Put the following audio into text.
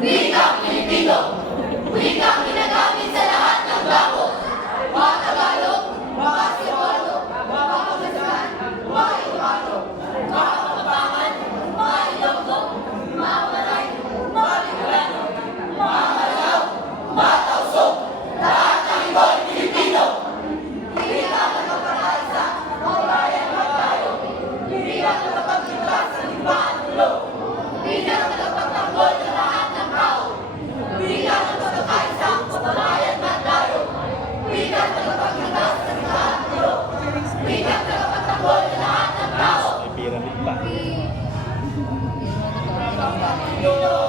Grito, grito. 요